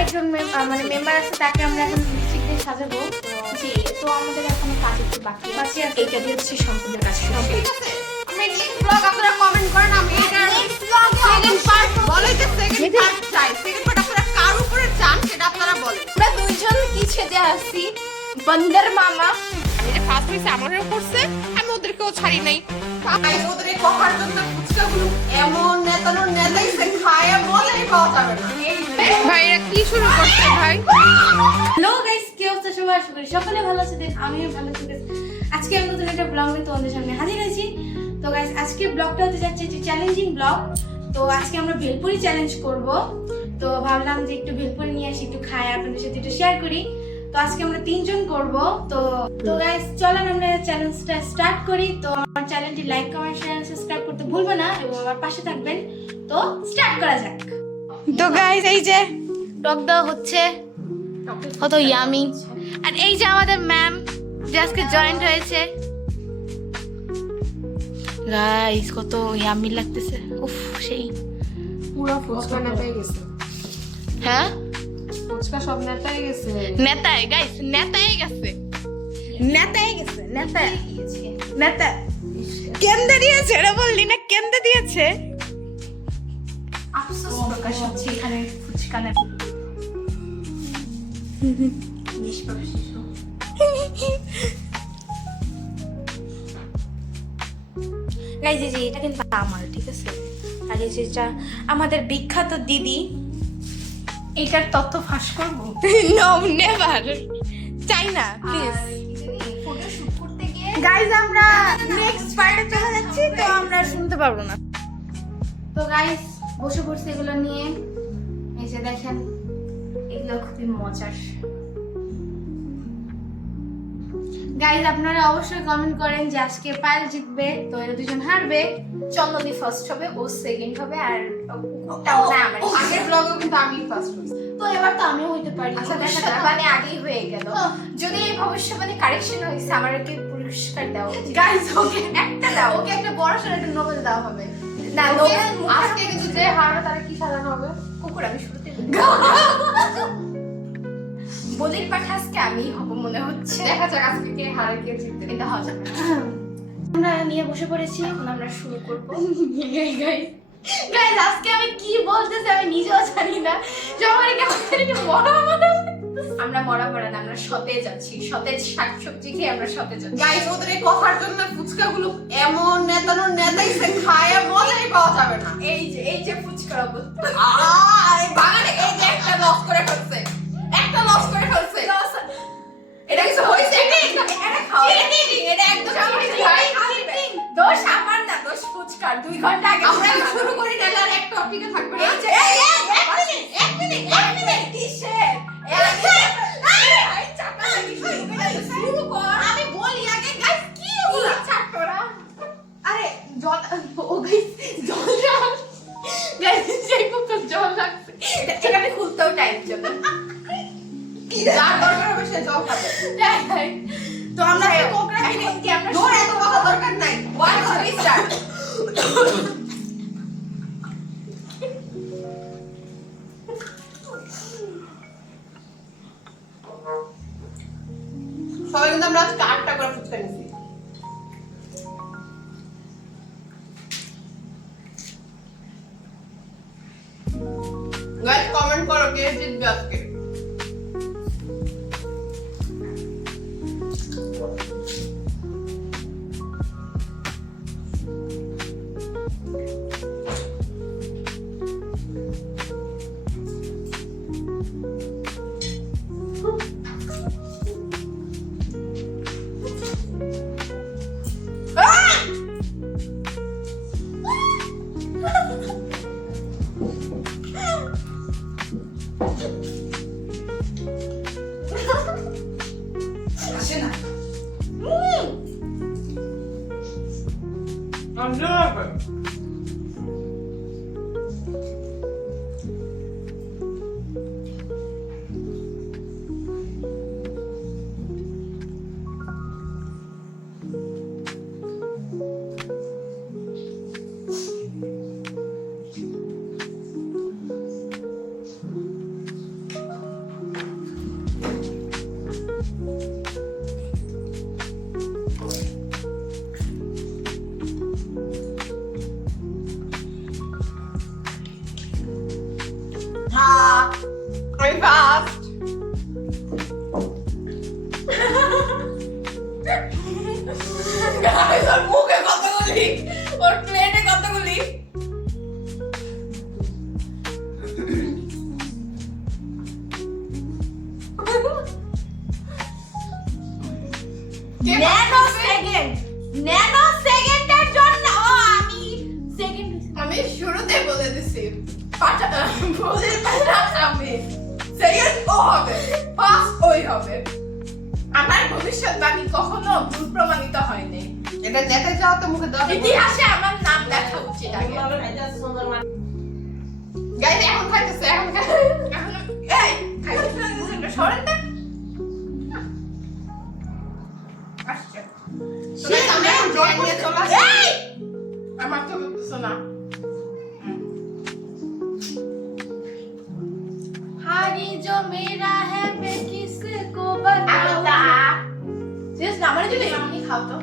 আরেকজন মানে মেম্বার আছে, তাকে আমরা এখন লিপস্টিক দিয়ে সাজাবো। জি, তো আমাদের এখনো কাজ একটু বাকি আছে। এইটা দিয়ে হচ্ছে সম্পূর্ণ কাজ শেষ। ঠিক আছে, আমি নেক্সট ব্লগ আপনারা কমেন্ট করেন, আমি এটা নেক্সট ব্লগ সেকেন্ড পার্ট বলে যে সেকেন্ড পার্ট চাই। সেকেন্ড পার্ট আপনারা কার উপরে চান সেটা আপনারা বলেন। আমরা দুইজন কি সেজে আসছি, বন্দর মামা। আমি যে ফার্স্ট হইছে আমারও করছে, আমি ওদেরকেও ছাড়ি নাই। তাই ওদের এই কভার জন্য ফুচকাগুলো এমন নেতানো নেতাইছে, খায়া বলেই পাওয়া যাবে না। ভাই এরা কি শুরু করছে ভাই? হ্যালো গাইস, কি অবস্থা সবার? আশা করি সকলে ভালো আছেন, আমিও ভালো আছি। আজকে আমি নতুন একটা ব্লগ নিয়ে তোমাদের সামনে হাজির হয়েছি। তো গাইস, আজকে ব্লগটা হতে যাচ্ছে একটি চ্যালেঞ্জিং ব্লগ। তো আজকে আমরা ভেলপুরি চ্যালেঞ্জ করব। তো ভাবলাম যে একটু ভেলপুরি নিয়ে আসি, একটু খাই, আপনাদের সাথে একটু শেয়ার করি। তো আজকে আমরা 3 জন করব। তো গাইস, চলেন আমরা চ্যালেঞ্জটা স্টার্ট করি। তো আমার চ্যানেলটি লাইক, কমেন্ট, শেয়ার, সাবস্ক্রাইব করতে ভুলবেন না এবং আমার পাশে থাকবেন। তো স্টার্ট করা যাক। তো গাইস, এই যে টক দেওয়া হচ্ছে, কত ইয়ামি। আর এই যে আমাদের ম্যাম যে আজকে জয়েন্ট হয়েছে। গাইস, কত ইয়ামি লাগতেছে। উফ, সেই পুরো ফুচকা নেতাই গেছে। হ্যাঁ, ফুচকা সব নেতাই গেছে। নেতাই গাইস, নেতাই গেছে, নেতাই গেছে, নেতাই নেতা কেন্দ্রে দিয়েছে। এটা বললি না, কেন্দ্রে দিয়েছে। আফসোস প্রকাশ হচ্ছে এখানে ফুচকা নেই। গাইস, এই যে এটা কিন্তু আমার, ঠিক আছে। আর এই যে এটা আমাদের বিখ্যাত দিদি। এইটার তথ্য ফাঁস করবো। নো, নেভার, চাই না প্লিজ। ফটো শুট করতে গিয়ে গাইস, আমরা নেক্সট পার্টে চলে যাচ্ছি, তো আমরা শুনতে পারবো না। তো গাইস বসে পড়ছে এগুলো নিয়ে। এই যে দেখেন, এগুলো খুবই মজার। গাইস, আপনারা অবশ্যই কমেন্ট করেন যে আজকে পায়েল জিতবে, তো এরা দুজন হারবে। চন্দনী ফার্স্ট হবে, ও সেকেন্ড হবে, আর আগের ব্লগেও কিন্তু আমি ফার্স্ট হইছি। তো এবার তো আমিও হইতে পারি। আচ্ছা, দেখা যাক। মানে আগেই হয়ে গেল। যদি এই ভবিষ্যৎবাণী কারেকশন হয়েছে, আমার কি পুরস্কার দাও? গাইস, ওকে একটা দাও। ওকে একটা বড় সড় একটা নোবেল দেওয়া হবে। না, ওকে, আজকে কিন্তু যে হারবে তারা কি সাজানো হবে? কুকুর। আমি শুরুতে বলির পাঠা আজকে আমি হব মনে হচ্ছে। দেখা যাক আজকে কে হারে কে জিতবে। এটা হবে না। আমরা নিয়ে বসে পড়েছি, এখন আমরা শুরু করব। গাইস, আজকে আমি কি বলতেছি আমি নিজেও জানি না। সবাই কেমন মরা মরা। আমরা মরা মরা না, আমরা সতেজ আছি। সতেজ শাকসবজি খেয়ে আমরা সতেজ আছি। গাইস, ওদের এই কভার জন্য ফুচকাগুলো এমন নেতানো নেতাইছে, খায়া বলেই পাওয়া যাবে না। এই যে ফুচকার অবস্থা। এই বাগানে এই যে একটা লস করে ফেলছে, একটা লস করে ফেলছে। এটা কিছু হয়েছে কি? এটা খাওয়া চিটিং, এটা একদম চিটিং ভাই। দোষ আমার না, দোষ ফুচকার। 2 ঘন্টা আগে আমরা এখন শুরু করি, নাহলে আর একটা টপিকে থাকবে না। এই যে এক মিনিট কিসের? এই চাপা লাগি শুরু কর। আমি বলি আগে গাইস কি ওগুলা চাটরা। আরে জল, ও গাইস জল গাইস সেই মতো জল লাগছে। এটা আমি খুলতেও টাইম চলে। যার দরকার হবে সে জল খাবে। তো আমরা যাই হোক, কোকড়া এখন কি আমরা তোর এত কথা দরকার নাই। 1 2 3 স্টার্ট। সবাই কিন্তু আমরা আজকে 8টা করে ফুচকা নিছি। গাইস, কমেন্ট করো কে জিতবে আজকে। আসে না। আমি ফার্স্ট। গাইস ওর মুখে কতগুলি, ওর প্লেটে কতগুলি। ন্যানো সেকেন্ডের জন্য আমি সেকেন্ড। আমি শুরুতে বলে দিছি বলে আমি সেকেন্ড ও হবে, ফার্স্ট ওই হবে। আমার ভবিষ্যৎবাণী কখনো ভুল প্রমাণিত হয়নি। এটা নেতে যাও তো মুখে দাও, ইতিহাসে আমার নাম লেখা উচিত আগে। গাইস এখন খাইতেছে, এখন এই খাইতেছে সরেন না। আসছে তো গাইস আমি এখন ড্রয়িং নিয়ে চলে আসি। আমার তো বুঝছো না। हारी जो मेरा है मैं किसको बताऊं। শেষ না মানে যদি আমি খাও তো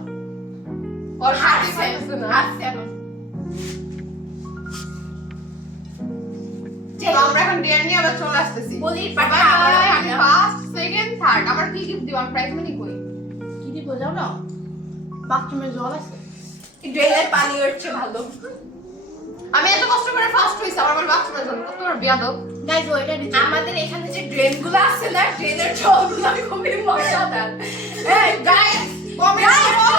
ওর হাসি খাইতেছে না, হাসছে এখন। তো আমরা এখন ডিয়ার নিয়ে আবার চলে আসতেছি। বলি বাবা আমি ফার্স্ট সেকেন্ড থার্ড আমার কি গিফট দিব? আমি প্রাইজ মানি কই? কি দিব যাও না, বাথরুমে জল আছে, ড্রেনের পানি হচ্ছে ভালো। আমি এত কষ্ট করে ফার্স্ট হইছি, আমার বাথরুমের জন্য কত বড় বিয়াদব। গাইস ওইটা দিতে আমাদের এখানে যে ড্রেনগুলো আছে না, ড্রেনের জলগুলো খুবই মজাদার। এই গাইস কমেন্ট করো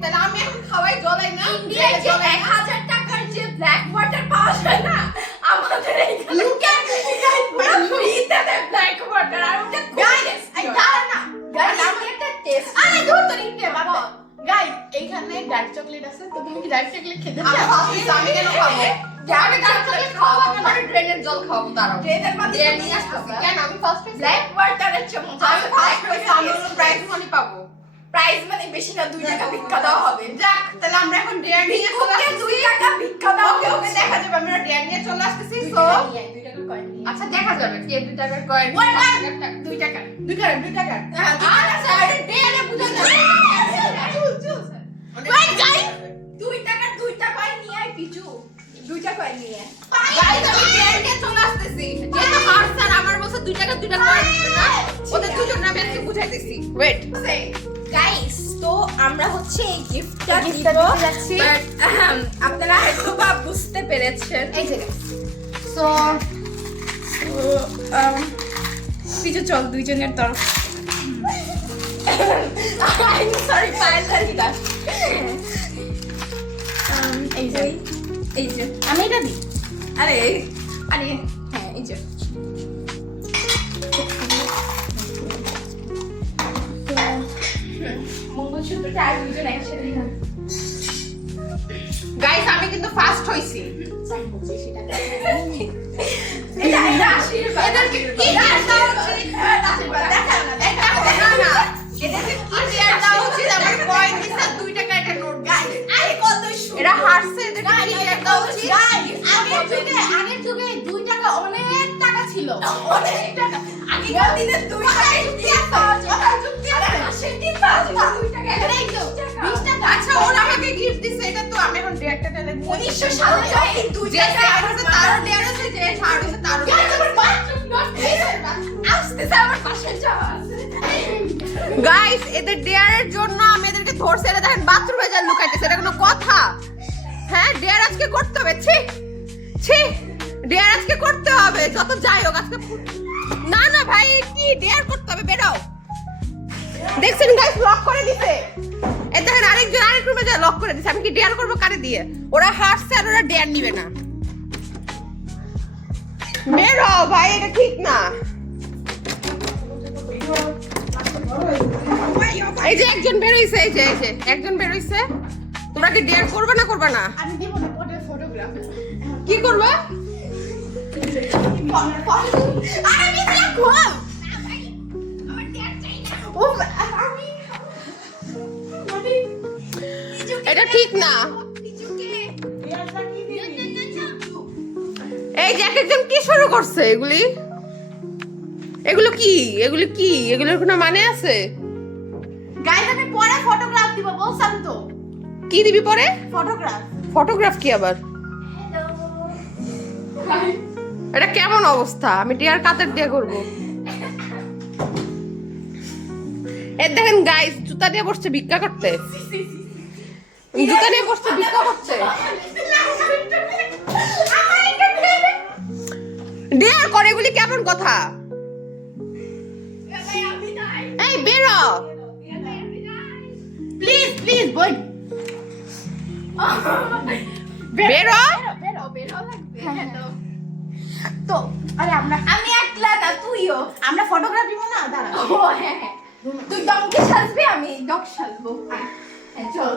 তাহলে আমি এখন খাওয়াই জলাই না। ইন্ডিয়ায় যে 1000 টাকার যে ব্ল্যাক ওয়াটার পাওয়া যায় না, আমাদের এখানে লুকে পুরো ফ্রিতে দেয় ব্ল্যাক ওয়াটার। আর ওটা গাইস এই দাঁড়া না গাইস আমি একটা টেস্ট আরে ধর তো ইন্ডিয়া বাবা। গাইস এইখানে ডার্ক চকলেট আছে, তো তুমি কি ডার্ক চকলেট খেতে আমি চাও? ফার্স্ট আমি কেন খাবো? আমি ডার্ক চকলেট খাওয়াবো কেন? আমি ড্রেনের জল খাওয়াবো তারাও। ড্রেনের পানি ড্রেন নিয়ে আসতেছি কেন? আমি ফার্স্ট হইছি। ব্ল্যাক ওয়াটারের চেয়ে মজা আমি ফার্স্ট হইছি, আমি প্রাইজ মানি পাবো। প্রাইস মানে বেশি না, 2 টাকা ভিক্ষা দেওয়া হবে। যাক তাহলে আমরা এখন ডেয়ার নিয়ে চলে ওকে আসতেছি। 2 টাকা ভিক্ষা দেওয়া ওকে ওকে দেখা যাবে, আমরা ডেয়ার নিয়ে চলে আসতেছি। সো 2 টাকা কয়েন নিয়ে। আচ্ছা দেখা যাবে কে 2 টাকার কয়েন। 2 টাকা 2 টাকা 2 টাকা। হ্যাঁ, 2 টাকা স্যার ডেয়ারে বুঝা যাবে। ওয়েট গাইস 2 টাকার 2টা কয়েন নিয়ে আয় পিছু, 2টা কয়েন নিয়ে। গাইস আমি ডেয়ার নিয়ে চলে আসতেছি। যেহেতু হার স্যার আমার বসে 2 টাকা 2 টাকা কয়েন দিবে না, ওদের দুজন নামে একটু বুঝাইতেছি। ওয়েট গাইস তো আমরা হচ্ছে এই গিফটটা গিফটটা দিব দিতে যাচ্ছি। বাট আপনারা হয়তো বা বুঝতে পেরেছেন। এই যে সো পিছু চল দুইজনের তরফ। সরি পায়েল ধরি দাস। এই যে আমি এটা দিই। আরে আরে হ্যাঁ এই যে মঙ্গলসূত্রটা আর দুইজন একসাথে দিলাম। গাইস আমি কিন্তু ফার্স্ট হইছি। এটা এটা আশীর্বাদ। এদেরকে কি দেওয়া উচিত? আশীর্বাদ দেখাও না, এটা না না এদেরকে কি দেওয়া উচিত? আমার কয়েন দিছে 2 টাকা একটা নোট গাইস। আরে কত সুন্দর। এরা হারছে, এদেরকে কি দেওয়া উচিত? আগের যুগে 2 টাকা অনেক টাকা ছিল। অনেক টাকা। আগেকার দিনে 2 টাকা যুক্তি আছে। যুক্তি আছে। সেদিন পাওয়া যেত 2 টাকা। এখানে 20 টাকা। আচ্ছা ওর আমাকে গিফট দিছে, এটা তো আমি এখন ডেয়ারটা টেনে 1900 সালে এই 2 যে টাকা স্যার আছে তারও ডেয়ার আছে, যে ছাড় আছে তারও গাইস ডেয়ার আমার আছে। বাথরুম নট আসতেছে, আমার পাশে যাওয়া আছে। গাইস এদের ডেয়ারের জন্য আমি এদেরকে ধরছে, এরা দেখেন বাথরুমে যা লুকাইতেছে, এটা কোনো কথা? হ্যাঁ ডেয়ার আজকে করতে হবে। ছি ছি ডেয়ার আজকে করতে হবে, যত যাই হোক আজকে না না ভাই কি ডেয়ার করতে হবে, বেরাও। দেখছেন গাইস লক করে দিছে, এই দেখেন আরেকজন আরেক রুমে যা লক করে দিছে। আমি কি ডেয়ার করব কারে দিয়ে? ওরা হারছে আর ওরা ডেয়ার নিবে না। বেরো ভাই, এটা ঠিক না। এই যে একজন বের হইছে, এই যে একজন বের হইছে। তোমরা কি ডেয়ার করবে না করবে না? আমি দিব না ফটোগ্রাফ। কি করবে? আরে মিথিলা ঘুম। আমার ড্যাড চাই না। ও আমি এটা ঠিক না। এই যে একজন কি শুরু করছে? এগুলো কি? এগুলোর কোনো মানে আছে? গাইস আমি পরে ফটোগ্রাফ দিব বলছাম তো। কি দিবি পরে? ফটোগ্রাফ। ফটোগ্রাফ কি আবার? এটা কেমন অবস্থা? আমি ডিয়ার কাতের দিয়ে করবো। এই দেখেন গাইস, জুতা দিয়ে বসছে ভিক্ষা করতে। জুতা নিয়ে বসছে ভিক্ষা করছে। ডিয়ার করে এগুলি কেমন কথা? এই বেরো প্লিজ প্লিজ বল। বেরো। তো আরে আমি একলা না, তুইও। আমরা ফটোগ্রাফ দিব না, দাঁড়া। ও হ্যাঁ হ্যাঁ, তুই ডঙ্কি সাজবি, আমি ডগ সাজবো। হ্যাঁ চল।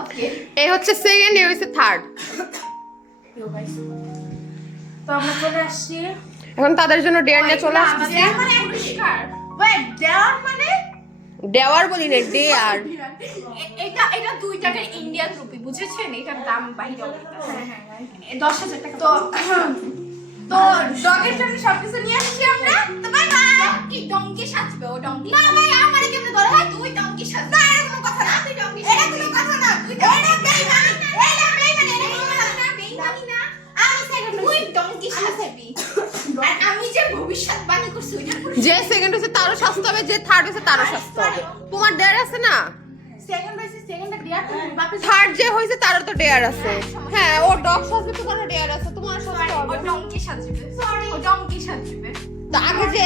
ওকে, এই হচ্ছে সেকেন্ড, এই হচ্ছে থার্ড। তো আমরা চলে আসছি। এখন তাদের জন্য ডেয়ার নিয়ে চলে আসতেছি। দেওয়ার মানে পুরস্কার। ওয়েট, দেওয়ার মানে দেওয়ার বলি না, ডেয়ার। এটা 2 টাকার ইন্ডিয়ান রুপি, বুঝেছেন? এটার দাম বাইরে। হ্যাঁ হ্যাঁ, 10,000 টাকা। তো তো ডগের জন্য সবকিছু নিয়ে আসছি আমরা। তো বাই বাই। কি ডঙ্কি সাজবে? ও ডঙ্কি না ভাই, আমারে কেমনে ধরে? ভাই তুই ডঙ্কি সাজ। না, এটা কোনো কথা না। তুই ডঙ্কি, এটা কোনো কথা না। তুই এটা বেইমানি, এটা বেইমানি, এটা কোনো কথা না। বেইমানি না, আমি সেকেন্ড, তুই ডঙ্কি সাজবি। আর আমি যে ভবিষ্যৎবাণী করছি ওইটা যে সেকেন্ড হচ্ছে তারও শাস্তি হবে, যে থার্ড হচ্ছে তারও শাস্তি হবে। তোমার ডেয়ার আছে না? সেকেন্ড হইছে, সেকেন্ডটা দেয়া তো বাপে থার্ড যে হয়েছে তারও তো ডেয়ার আছে। হ্যাঁ, ও ডগ সাজবে, তোমারও ডেয়ার আছে, তোমার শাস্তি ও হবে। ডঙ্কি সাজবে। সরি, ও ডঙ্কি সাজবে। তো আগে যে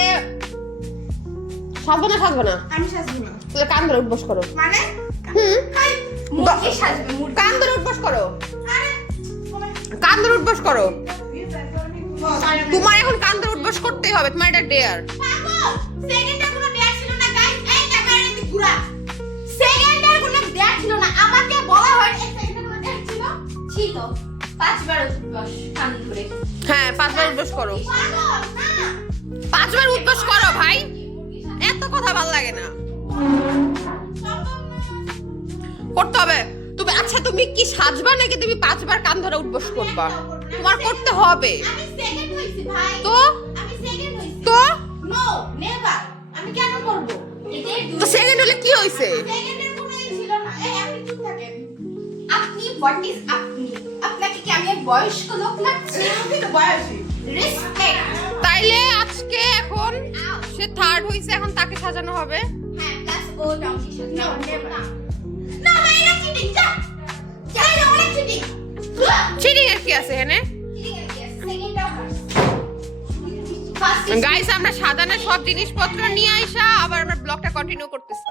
সাজবে না, সাজবে না, আমি সাজবো না। তাহলে কান ধরে উঠবস করো। মানে হাই মুরগি সাজবে, মুরগি। কান ধরে উঠবস করো, আরে কান ধরে উঠবস করো। তোমার এখন কান ধরে উঠবস করতেই হবে, তোমার এটা ডেয়ার। পাগল, সেকেন্ডটা কোনো ডেয়ার ছিল না গাইস। এই ক্যামেরা দিক ঘুরা। সেকেন্ডের কোনো ডেয়ার ছিল না, আমাকে বলা হয় এই সেকেন্ডের কোনো ডেয়ার ছিল। ছিল 5 বার উঠবস কান ধরে। হ্যাঁ, 5 বার উঠবস করো। পাগল না, 5 বার উঠবস করো ভাই, এত কথা ভালো লাগে না, করতে হবে। তুমি আচ্ছা, তুমি কি সাজবা নাকি তুমি 5 বার কান ধরে উঠবস করবা? তোমার করতে হবে। আমি সেকেন্ড হইছি ভাই। তো আমি সেকেন্ড হইছি। তো নো, নেভার। আমি কেন করব? এটাই তো সেকেন্ড হলে কি হইছে? সেকেন্ডের কোনো ছিল না। এই আপনি চুপ থাকেন। আপনি হোয়াট ইজ আপনি? আপনাকে কি আমি এক বয়স্ক লোক লাগছে? আপনি তো বয়সী। রেসপেক্ট। তাইলে আজকে এখন সে থার্ড হইছে, এখন তাকে সাজানো হবে। হ্যাঁ, প্লাস ও ডঙ্কি সাজ। No, never. না ভাই, এটা চিটিং। যা যাই না, অনেক চিটিং। চিটিং এর কি আছে এখানে? চিটিং এর কি আছে? সেকেন্ডটা ফার্স্ট। গাইস, আমরা সাজানোর সব জিনিসপত্র নিয়ে আইসা আবার আমরা ব্লগটা কন্টিনিউ করতেছি।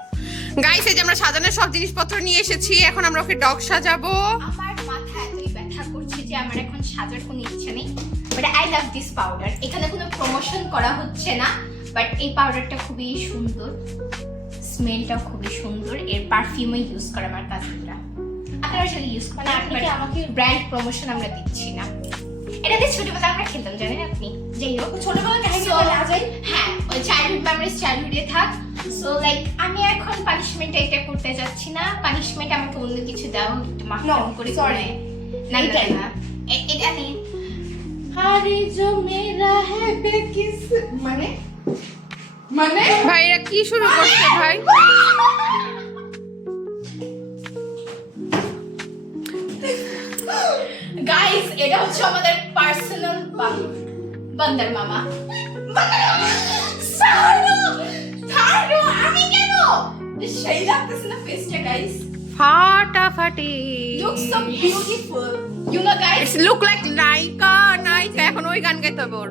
গাইস, এই যে আমরা সাজানোর সব জিনিসপত্র নিয়ে এসেছি, এখন আমরা ওকে ডগ সাজাবো। আমার মাথা এতই ব্যথা করছে যে আমার এখন সাজার কোনো ইচ্ছে নেই। But I love this powder. এখানে কোনো প্রমোশন করা হচ্ছে না, বাট এই পাউডারটা খুবই সুন্দর, স্মেলটা খুবই সুন্দর। এর পারফিউমও ইউজ করে আমার কাজিনরা। আপনারা সেটা ইউজ করেন। আপনি কি আমাকে ব্র্যান্ড প্রমোশন আমরা দিচ্ছি না। এটা দিয়ে ছোটবেলা আমরা খেলতাম, জানেন আপনি? যাই হোক, ছোটবেলা কাহিনী বলে আজাই। হ্যাঁ, ওই চাইল্ডহুড মেমোরিজ চাইল্ডহুডে থাক। সো লাইক আমি এখন পানিশমেন্ট এটা করতে যাচ্ছি না। পানিশমেন্ট আমাকে অন্য কিছু দাও, একটু মাফ করে করে। না না না, এটা নেই। হারে জো মেরা হ্যায় বেকিস, মানে ভাই, এরা কি শুরু করছে ভাই? গাইস, এটা হচ্ছে আমাদের পার্সোনাল বান্দর মামা। আমি কেন সেই লাগতেছে না ফেসটা গাইস? ফাটাফাটি। Looks so beautiful. You know guys, it's look like নায়িকা। নায়িকা এখন ওই গান গাইতে হবে ওর।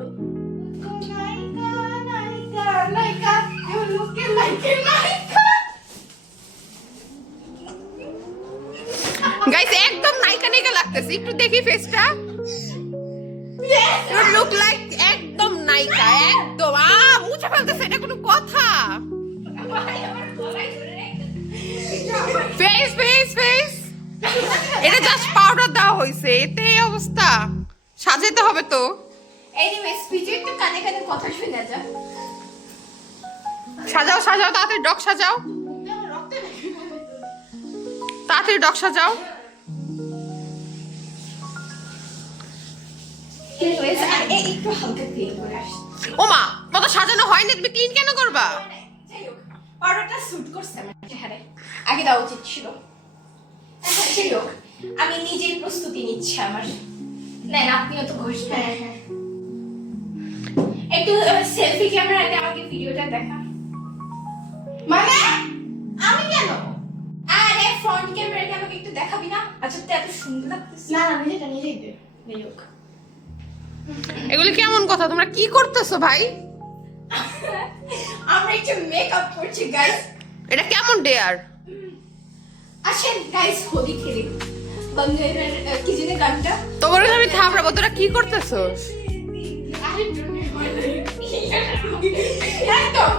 Naika, you looking like a Naika. Guys, একদম নায়িকা নায়িকা লাগতেছে, একটু দেখি ফেসটা। Yes. ইউ লুক লাইক একদম নায়িকা, একদম। মুছে ফেলতেছে, এটা কোনো কথা? ফেস ফেস ফেস, এটা জাস্ট পাউডার দেওয়া হয়েছে, এতে এই অবস্থা। সাজাতে হবে তো। Anyways, পিজু একটু কানে কানে কথা শুনে যা। সাজাও সাজাও, তাড়াতাড়ি ডগ সাজাও, তাড়াতাড়ি ডগ সাজাও। Anyways, একটু হালকা ক্লিন করে আসছি। ওমা, মতো সাজানো হয়নি, তুমি ক্লিন কেন করবা? যাই হোক, পাউডারটা স্যুট করছে আমার চেহারায়। আগে দেওয়া উচিত ছিল। আচ্ছা, যাই হোক, আমি নিজেই প্রস্তুতি নিচ্ছি আমার না আপনিও তো ঘষবেন। একটু সেলফি ক্যামেরাতে আমাকে ভিডিওটা দেখা। মানে আমি কেন? আরে ফ্রন্ট ক্যামেরাতে আমাকে একটু দেখাবি না? আচ্ছা তো এত সুন্দর লাগতেছে। না না নিজেটা নিজেই দে নিয়োগ। এগুলি কেমন কথা? তোমরা কি করতেছো ভাই? আমরা একটু মেকআপ করছি গাইস। এটা কেমন ডেয়ার? আসেন গাইস হোলি খেলি। বন্ধুদের কি জানে গানটা? তোমার আমি থামড়াবো, তোরা কি করতেছো? আরে একদম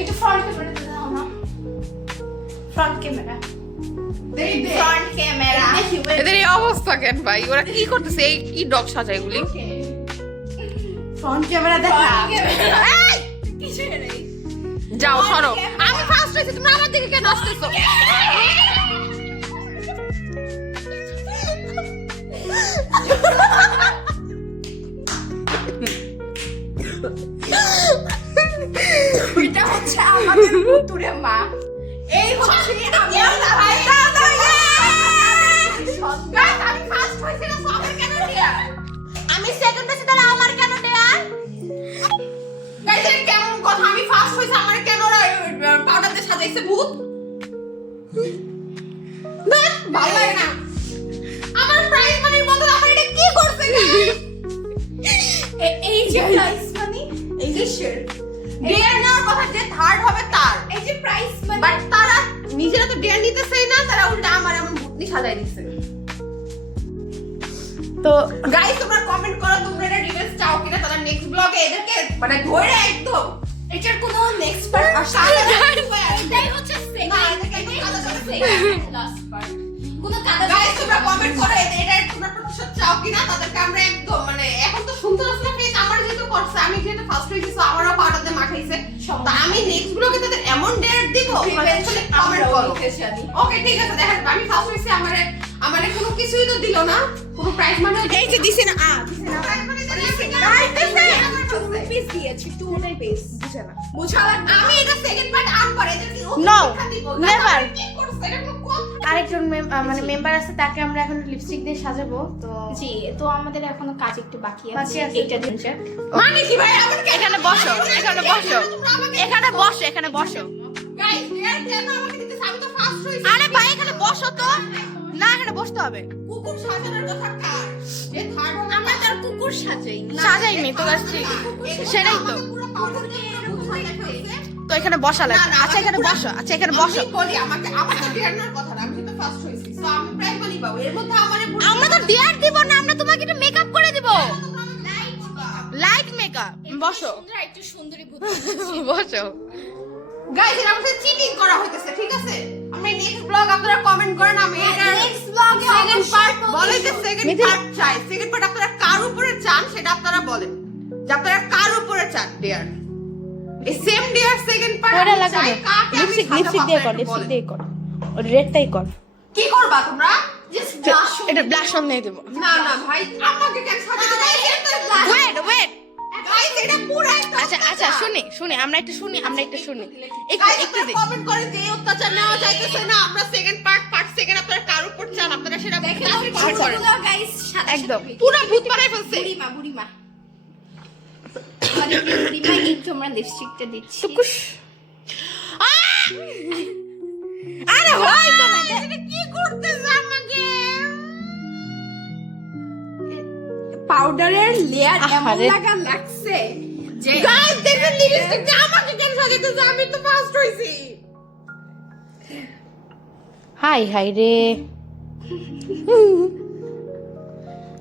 একটু ফ্রন্ট ক্যামেরাতে দাও না। Front camera, front camera. এদের এই অবস্থা কেন ভাই? ওরা কি করতেছে? এই কি ডগ সাজা এগুলি? ফ্রন্ট ক্যামেরা দেখা। এই! যাও সরো। আমি ফার্স্ট হইছি, তোমরা আমার দিকে কেন আসতেছো? এটা হচ্ছে আমাদের পুতুরে মা। এই হচ্ছে আমি ভাই দাদা। গাইস আমি ফার্স্ট হইছি না, সবার কেন দেয়ার? আমি সেকেন্ড হইছি, তাহলে আমার কেন দেয়ার? গাইস এটা কেমন কথা? আমি ফার্স্ট হইছি, আমার কেন পাউডার দিয়ে সাজাইছে ভূত? দেখ ভালো লাগে না। আমার প্রাইজ মানির বদলে আমার এটা কি করছে? এই যে প্রাইজ মানি, এই যে শেয়ার ডেয়ার নেওয়ার কথা যে থার্ড হবে তার। এই যে প্রাইস মানি। বাট তারা নিজেরা তো ডেয়ার নিতেছেই না, তারা উল্টা আমার এমন ভূতনি সাজাই দিচ্ছে। তো গাইস তোমরা কমেন্ট করো তোমরা এটা ডিটেইলস চাও কিনা, তাহলে নেক্সট ব্লগে এদেরকে মানে ধরে একদম এটার কোনো নেক্সট পার্ট আসছে এটাই হচ্ছে না, এটাকে একদম কাদা চলে লাস্ট পার্ট। কোনো কাদা গাইস তোমরা কমেন্ট করো এটা তোমরা প্রতিশোধ চাও কিনা, তাদেরকে আমরা একদম মানে এখন তো সুন্দর আসলে ফেস আমার যেহেতু করছে, আমি যেহেতু ফার্স্ট হইছি সো আমারও পাউডার দিয়ে মাখাইছে, তো আমি নেক্সট ব্লগে তাদের এমন ডেট দিব কমেন্ট করো। ওকে ঠিক আছে, দেখেন আমি ফার্স্ট হইছি, আমারে কোনো কিছুই তো দিল না, কোনো প্রাইজ মানে এই যে দিছে না দিছে না, প্রাইজ মানে দিছে না, পিস দিয়েছি টু পিস বুঝে না। বুঝালা আমি এটা সেকেন্ড পার্ট আন করে এদেরকে No, দিব never. কি করছে এটা কোনো কথা? আরেকজন মানে মেম্বার আছে, তাকে আমরা এখন লিপস্টিক দিয়ে সাজাবো। তো জি তো আমাদের এখনো কাজ একটু বাকি বাকি আছে আছে। এটা দিন যাক মানে কি ভাই আমার এখানে বসো, এখানে বসো, এখানে বসো, এখানে বসো। গাইস এর কেন আমাকে দিতেছ? আমি তো ফার্স্ট হইছি। আরে ভাই এখানে বসো তো। না এখানে বসতে হবে। কুকুর সাজানোর কথা কার? যে থার্ড আমরা তার কুকুর সাজাই সাজাইনি তো গাছ সেটাই তো। পুরো পাউডার দিয়ে পুরো সাজাই ফেলছে। তো এখানে বসা লাগবে। না, আচ্ছা এখানে বসো, আচ্ছা এখানে বসো। আমি বলি আমাকে তো ডিয়ারনার কথা না, আমি তো ফার্স্ট হইছি সো আমি প্রাইজ মানি পাবো। এর মধ্যে আমারে আমরা তো ডিয়ার দিব না, আমরা তোমাকে একটু মেকআপ করে দিব। Light makeup. বসো সুন্দর একটু সুন্দরী ভূত বসো। গাইস এর মধ্যে চিটিং করা হইতেছে, ঠিক আছে? আমরা নেক্সট ব্লগ আপনারা কমেন্ট করেন, আমি এটা নেক্সট ব্লগে সেকেন্ড পার্ট বলে যে সেকেন্ড মিথিলা- পার্ট চাই। সেকেন্ড পার্ট আপনারা কার উপরে চান সেটা আপনারা বলেন, যে আপনারা কার উপরে চান ডিয়ার। এই সেম ডিয়ার সেকেন্ড পার্ট ওটা চাই। লাগাবে কাকে আমি লিপস্টিক, সাজাবো লিপস্টিক দিয়ে কর, আপনারা একটু লিপস্টিক বলেন। দিয়ে কর। ওই রেডটাই কর। কি করবা তোমরা? জাস্ট ব্লাশ এটা ব্লাশ অন দিয়ে দেব। না না ভাই আমাকে কেন সাজাতে চাইছেন? Wait wait. গাইস এটা পুরো একটা আচ্ছা আচ্ছা শুনি আমরা একটু শুনি একটু গাইস একটু আপনারা দিই। কমেন্ট করেন যে এই অত্যাচার নেওয়া যাইতেছে না। আমরা সেকেন্ড পার্ট সেকেন্ড আপনারা কার উপর চান আপনারা সেটা দেখেন কমেন্ট করেন। গাইস একদম। পুরো ভূত বানাই ফেলছে। বুড়িমা আমাদের বুড়িমা একটু আমরা লিপস্টিকটা দিচ্ছি টুকুস। আরে হয় তো না। এটা কি করতেছ আমাকে? পাউডারের লেয়ার এমন আহারে। লাগছে যে গাইস দেখেন লিপস্টিকটা আমাকে কেন সাজাইতেছে? আমি তো ফার্স্ট হইছি। হাই হাই রে।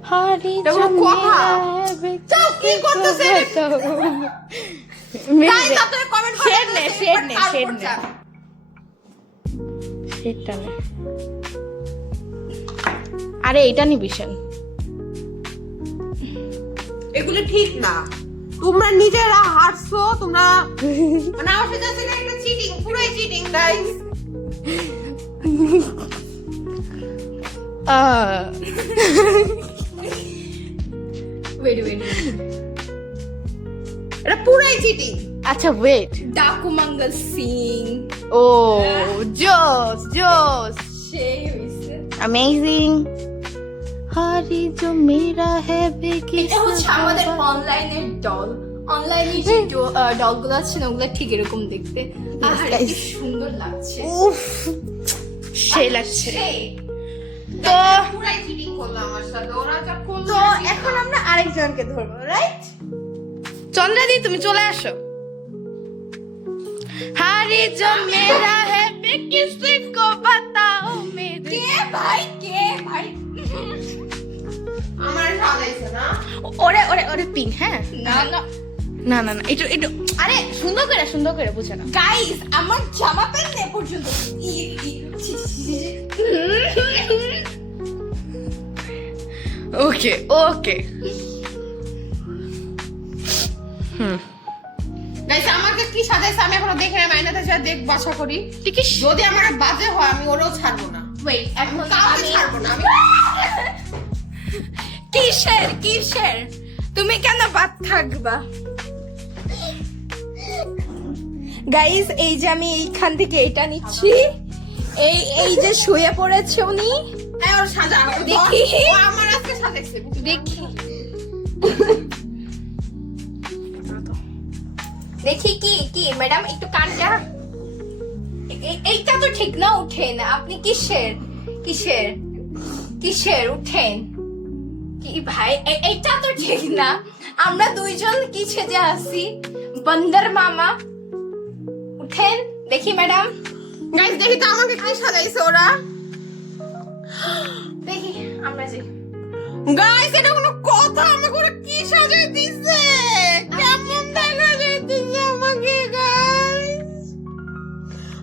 হারি এটা কোনো কথা? চাও কি করতেছে? গাইস আপনারা কমেন্ট করেন। শেড নে, শেড নে, শেড নে। সেটা না। আরে এটা নিবি শোন। এগুলো ঠিক না। তোমরা নিজেরা হারছো, তোমরা মানে আমার সাথে আছে না একটা চিটিং, পুরোই চিটিং গাইস। ওয়েট এটা পুরোই চিটিং। আচ্ছা ওয়েট। ডাকু মঙ্গল সিং ও জোস জোস। সেই হইছে अमेजिंग हारी जो मेरा है এটা হচ্ছে আমাদের অনলাইনের ডল। অনলাইনে যে ডলগুলো আছে না ওগুলো ঠিক এরকম দেখতে। আরে কি সুন্দর লাগছে। উফ সেই লাগছে। তো পুরাই চিটিং করলো আমার সাথে, ওরা যা করলো। তো এখন আমরা আরেকজনকে ধরবো, রাইট? চন্দ্রাদি তুমি চলে আসো। হারি जो मेरा है मैं किसी को बताऊं मेरे কে ভাই আমার সাজাইছে না। ওরে ওরে ওরে পিন, হ্যাঁ না না না না না একটু একটু আরে সুন্দর করে বুঝে না। গাইস আমার জামা প্যান্ট এ পর্যন্ত ওকে ওকে গাইস আমাকে কি সাজাইছে আমি এখনো দেখে নাই, আয়নাতে যা দেখ বাসা করি। ঠিক আছে যদি আমার বাজে হয় আমি ওরেও ছাড়বো না, ওয়েট এখন কাউকে আমি ছাড়বো না আমি। কিসের তুমি কেন বাদ থাকবা? গাইস এই যে আমি এইখান থেকে এটা নিচ্ছি, এই যে শুয়ে পড়েছে উনি, এই ওর সাজা দেখি। ও আমার আজকে সাজাইছে দেখি দেখি কি ম্যাডাম একটু কানটা এইটা তো ঠিক না, উঠেন আপনি কিসের উঠেন কি ভাই এইটা তো ঠিক না। আমরা দুইজন কি সেজে আছি, বন্দর মামা। উঠেন দেখি ম্যাডাম, গাইস দেখি তো আমাকে কি সাজাইছে ওরা। দেখি আমরা যে গাইস এটা কোনো কথা, আমাকে ওরা কি সাজাই দিছে, কেমন দেখা যাইতেছে আমাকে গাইস,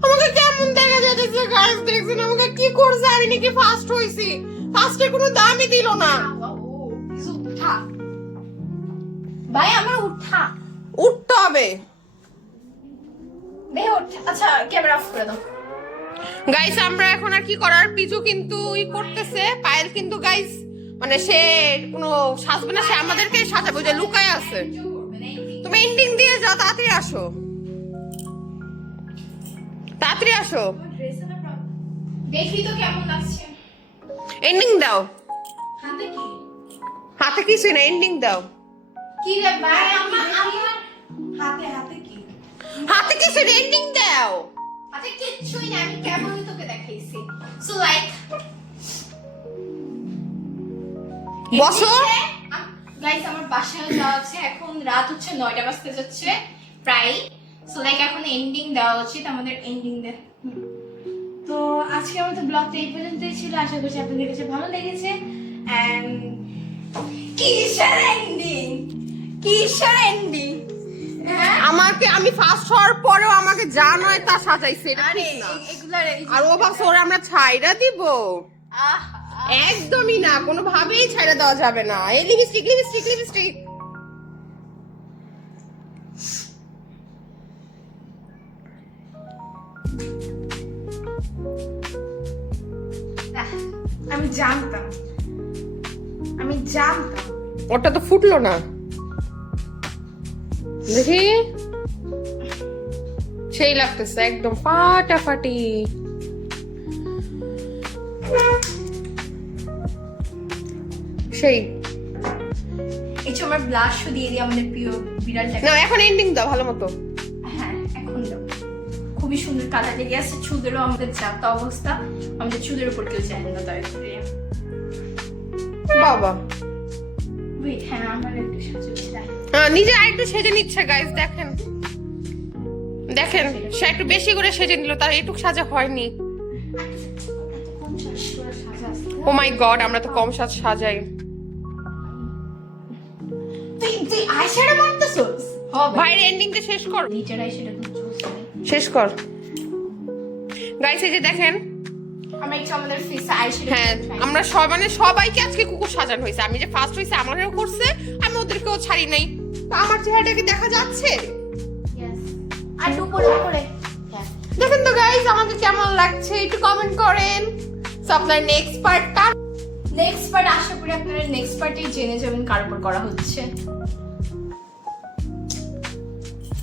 আমাকে কেমন দেখা যাইতেছে গাইস। দেখছেন আমাকে কি করছে, আমি নাকি ফার্স্ট হইছি, ফার্স্টের কোনো দামই দিল না। উঠা ভাই আমার উঠা উঠতে হবে দেহ উঠা। আচ্ছা ক্যামেরা অফ করে দাও। গাইস আমরা এখন আর কি করার, পিছু কিন্তু ই করতেছে, পায়েল কিন্তু গাইস মানে সে কোনো সাজবে না, সে আমাদেরকে সাজাবে, যে লুকায় আছে। তুমি এন্ডিং দিয়ে যাও, তাড়াতাড়ি আসো তাড়াতাড়ি আসো, দেখি তো কেমন লাগছে। এন্ডিং দাও। হাতে কি হাতে কিছু না, এন্ডিং দাও। কি রে ভাই আমার হাতে কি? হাতে কিছু না, এন্ডিং দাও। হাতে কিচ্ছুই না, আমি কেমনই তোকে দেখাইছি। সো লাইক বসো। গাইস আমার বাসায় যাওয়া আছে, এখন রাত হচ্ছে 9টা বাজতে যাচ্ছে প্রায়। সো লাইক এখন এন্ডিং দেওয়া উচিত, আমাদের এন্ডিং দে। তো আজকে আমাদের ব্লগটা এই পর্যন্তই ছিল, আশা করছি আপনাদের কাছে ভালো লেগেছে। এন্ড কিসের এন্ডিং আমাকে আমি ফার্স্ট হওয়ার পরেও আমাকে যা নয় তা সাজাইছে, এটা আরে ঠিক না। এগুলার আর ও ভাবছে ওরা আমরা ছাইরা দিব, একদমই না, কোনোভাবেই ছাইরা দেওয়া যাবে না। এই লিপস্টিক আমি জানতাম ওটা তো ফুটলো না, দেখি সেই লাগতেছে একদম ফাটাফাটি। সেই এই যে আমরা ব্লাশও দিয়ে দিই আমাদের প্রিয় বিড়ালটাকে। না এখন এন্ডিং দাও ভালো মতো। হ্যাঁ এখন দাও, খুবই সুন্দর কালার লেগে আসছে। চুলেরও আমাদের যাতা অবস্থা, আমাদের চুলের উপর কেউ যায় না, তাই বাবা ওয়েট, হ্যাঁ আমার একটু সাজাচ্ছি। নিজে আরেকটু সেজে নিচ্ছে গাইস, দেখেন সে একটু বেশি করে সেজে নিল, তার এটুক সাজা হয়নি। ও মাই গড, আমরা তো কম সাজাই। তুই আইশ্যাডো মারতেছস? ভাইয়ের এন্ডিংটা শেষ কর, নিচের আইশ্যাডো শেষ কর গাইস। এই যে দেখেন আমরা একটু আমাদের ফেসে আইশ্যাডো। হ্যাঁ আমরা সবাইকে আজকে কুকুর সাজানো হয়েছে। আমি যে ফার্স্ট হয়েছে আমারও করছে, আমি ওদেরকেও ছাড়ি নাই। তো আমার চেহারাটাকে দেখা যাচ্ছে, আর উপরে দেখেন তো গাইস আমাকে কেমন লাগছে একটু কমেন্ট করেন। সো আপনার নেক্সট পার্ট আশা করি আপনারা নেক্সট পার্টে জেনে যাবেন কার উপর করা হচ্ছে।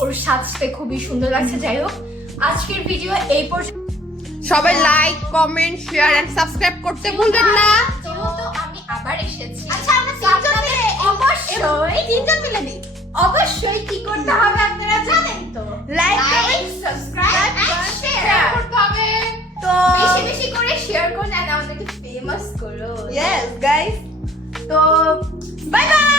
ওর সাজতে খুবই সুন্দর লাগছে। যাই হোক আজকের ভিডিও এই পর্যন্ত। সবাই like comment share and subscribe করতে ভুলবেন না। যেহেতু আমি আবার এসেছি, আচ্ছা আমরা তো আপনাদের অবশ্যই তিনজন মিলে দিই। অবশ্যই কি করতে হবে আপনারা জানেন তো, like like subscribe and share করতে হবে। তো বেশি বেশি করে শেয়ার করুন আর আমাদেরকে ফেমাস করুন। ইয়েস গাইস, তো বাই বাই।